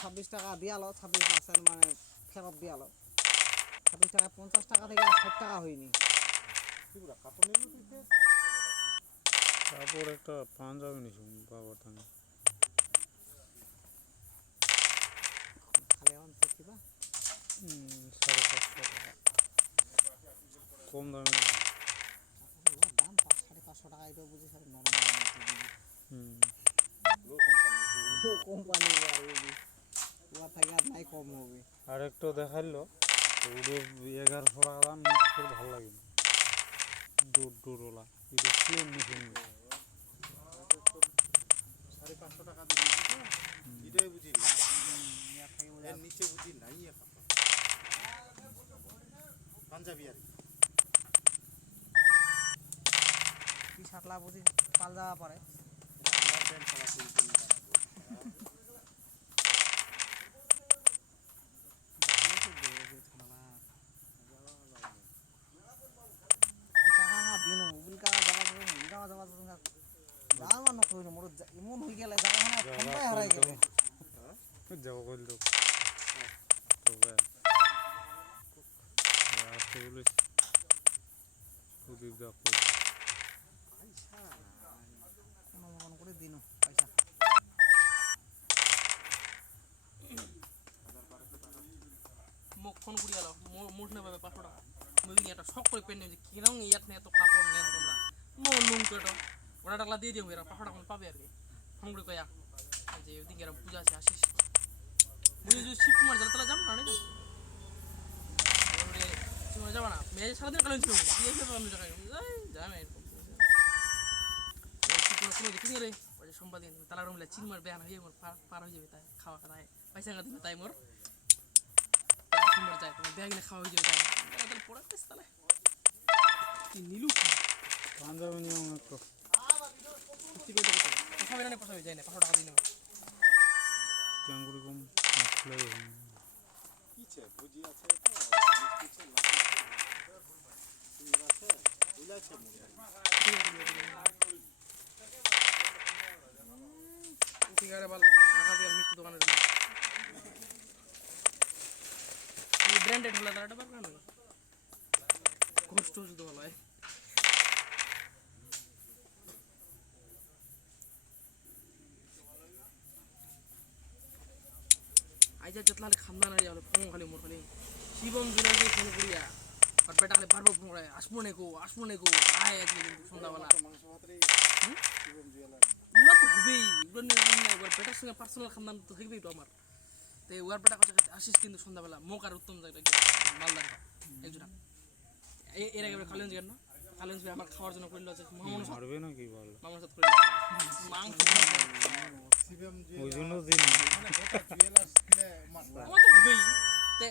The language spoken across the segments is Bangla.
ছাব্বিশ টাকা দিয়ালো, 26% মানে ফেরত দিয়ালো। 26 টাকা 50 টাকা থেকে 60 টাকা হয়নি। তারপর একটা পাঞ্জাবি নিছি বাবার টাকা খালি আনছে কিবা 550 টাকা কম দামে দাম 500-550 টাকা এটা বুঝি স্যার নরমাল কোম্পানি আর ওর থেকে আর নাই কম হবে। আর একটা দেখাইলো ওগুলো 1100 টাকা দাম খুব ভালো লাগে দূরওয়ালা এটা প্লেন মেশিন 550 টাকা দিয়ে এটাই বুঝি না এর নিচে বুঝি নাই পাঞ্জাবি আর কি শার্টলা বুঝি পাল যাওয়া পারে আন্ডার প্যান্ট ছাড়া কোনো এমন হয়ে গেলে জায়গাখানে ফোনটাই হারাই গেলে যাবো বলতো তবে আসতে বলেছি প্রদীপ দা কোনো মতন করে দিন পয়সা মুখ ফোন করি গেল মুঠ নেবে 500 টাকা মুই একটা শখ করে পেন যে কিরম ইয়াত এত কাপড় নেন তোমরা মো লুম কেটো ওরা টাকা দিয়ে দিও এরা 500 টাকা পাবে আর কি ফোন করে কয়া যে ওদিকে এরা পূজা আছে আসিস মুই যদি শিব কুমার জল তালা যাম না রে তোমরা যাবা না মেয়ে সারাদিন কালেন ছিল দিয়ে এসে আমি জায়গায় যাবে কোনো দেখি রে ওই সোমবার দিন তালা রুমলে চিনমার বেহান হয়ে মোর পার হয়ে যাবে তাই খাওয়া তাই পয়সা না দিবে তাই মোর সোমবার যায় তোমার বেয়া গেলে খাওয়া হয়ে যাবে তাই তাহলে পড়া পেস তাহলে কি নীলু পাঞ্জাবি নিয়ম একটু পোষাবে না পোষাবে যায় না 500 টাকা দিয়ে নেবে চাঙ্গুড়ি কম খুলে কিছে বুঝি আছে তো কিছে লাগিয়েছে সুন্দর আছে ঠিক আছে ভালো টাকা দিয়ে মিষ্টি দোকানের ব্র্যান্ডেড হলে তার এটা পারবে না কষ্ট যদি ভালো হয় আইজা যতলালে খামদান আর যাবে ফোন খালি মোর খালি শিবম জুয়েলার্সে ফোন করিয়া আর বেটা খালি বারবার ফোন করে আসবো নেকো আয় আজকে কিন্তু সন্ধ্যাবেলা মাংস ভাতরে শিবম জুয়েলার না তো হবেই এগুলো নিয়ে একবার বেটার সঙ্গে পার্সোনাল খামদান তো থাকবেই তো আমার তো ওর বেটা কাছে আসিস কিন্তু সন্ধ্যাবেলা মোক আর উত্তম জায়গা মালদার একজোড়া এর আগে খালেন কেন খালেন আমার খাওয়ার জন্য করলো যে মামুন মারবে না কি বল মামুন সাথে করলো মাংস শিবম জুয়েলার ওই জন্য দিন মানে গোটা জুয়েলার ছিলে মারলা আমার তো হবেই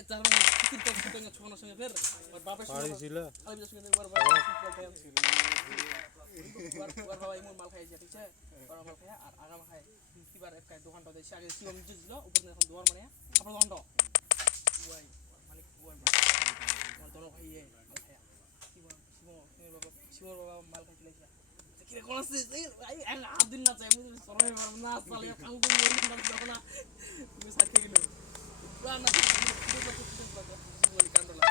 তার মানে কিতির তো সঙ্গে ছোকনার সঙ্গে ফের ওর বাবার সঙ্গে পারিছিল খালি সঙ্গে ওর বাবার ওর বাবা এমন মাল খাইছে ঠিক আছে ওর মাল খায় আর আগাম খায় তিবার একটা দোকানটা দেশে আগে শিবম ছিল উপর এখন দুয়ার মানে আপনার দোকানটা ওই মালিক ওই আমার দোনো খাইয়ে মাল খায় শিবর বাবা মাল খাইছিল কিরে কোন আছে এই আদিন না চাই মুই সরবে না সালে কাম করে না যাও না তুমি সাথে গেলে পুরা না বলি কান্দলা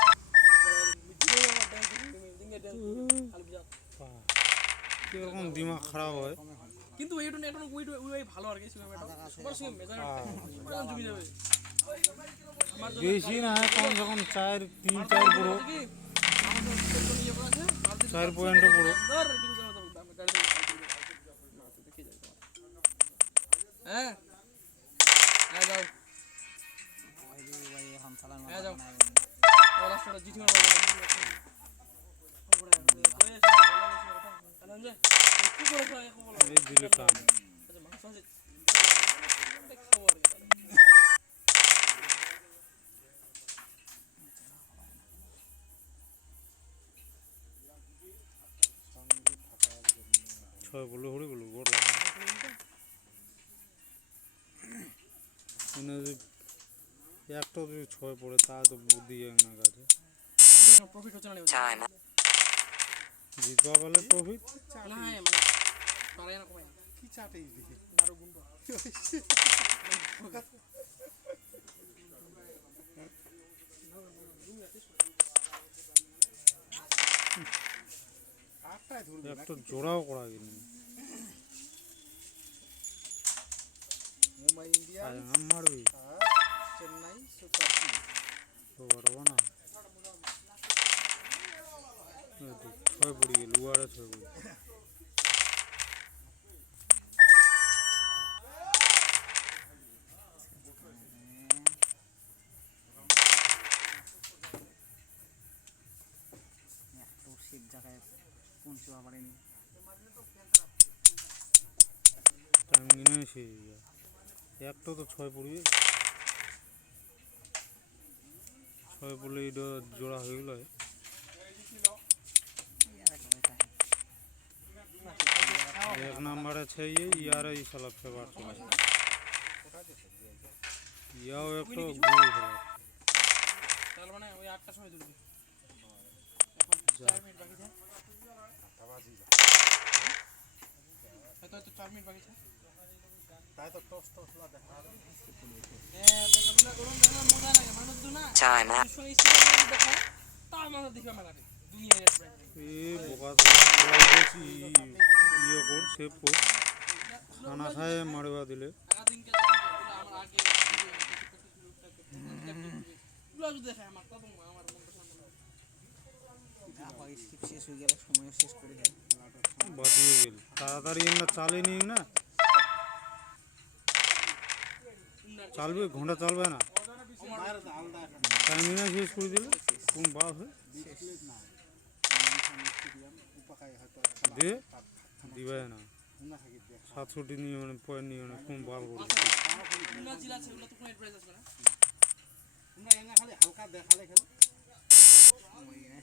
ভিডিও আমার ডান্স দিঙ্গে ডান্স খালি বুঝা কিরকম দিমাগ খারাপ হয় কিন্তু এইটা এখন ওই ভালো আর কি সবার সঙ্গে মেজার জমি যাবে বেশি না হয় কম যখন 3-4 পুরো 4 পয়েন্ট পুরো হ্যাঁ হ্যাঁ যাও হ্যাঁ যাও ওরা সারা জিটি মারবা কি করে এই দিলে কাম মাংস আছে ছয় বলে হরি বলো গোট লাগে একটা যদি 6 পড়ে তা তো বুদ্ধি না কাছে প্রফিট হচ্ছে না জিতবা বলে প্রফিট না মানে রায়না কমাই কি চাটে দেখে আরো গুন্ড আটটায় ধরবে একটা জোড়াও করা গেলি মুম্বাই ইন্ডিয়ান্স নাম মারবি আর চেন্নাই সুপার কিংস তো পারবো না এই দেখ, ছয় পড়ি গেল উয়ারে ছয় পড়ি একটু শীত জায়গায় পৌঁছতে পারেনি। টাইম কিনে এসে একটা তো ছয় পড়বে ছয় পড়লে এটা জোড়া হয়ে গেল এক নাম্বারে ছেয়ে ইয়ারে এই সালা ফেভার চলে ইয়াও একটা গুড়ি ফেলা তাহলে মানে ওই 8টার সময় ধরবে এখন 4 মিনিট বাকি আছে হয়তো 4 মিনিট বাকি আছে তাই তো টস টসলা দেখা মজা লাগে মানুষ দু না Time out. দেখায় তার মানুষ দেখে মেলাতে দুনিয়ার এ বোকা বেশি ইয়ে কর সেভ কর খানা খায় মারবা দিলে আদিনকে আমার আগে ব্লগ দেখে আমার কত আমার মনটা শান্ত আবার স্কিপ শেষ হয়ে গেলে সময়ও শেষ করে দেয়। বাঁচিয়ে গেল তাড়াতাড়ি এমনি চালে নিই না চালবে ঘন্টা চালবে না মায়ের আলাদা এখন টাইম কিনে শেষ করে দিলে কোন বাস হয় ডিসপ্লেট না স্টেডিয়াম উপাকায় হয়তো দিয়ে দিবে না না থাকি দেখ 67 নিয়ে মানে পয়েন্ট নিয়ে মানে কোন বাল করবে তোমরা জিলা আছে ওগুলো তো কোনো প্রাইস আসবে না তোমরা এঙ্গা খালি হালকা দেখালে খেলো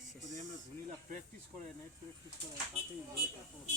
শেষ যদি আমরা ধুনিলা প্র্যাকটিস করে নেট প্র্যাকটিস করে তাতেই বলে কত কি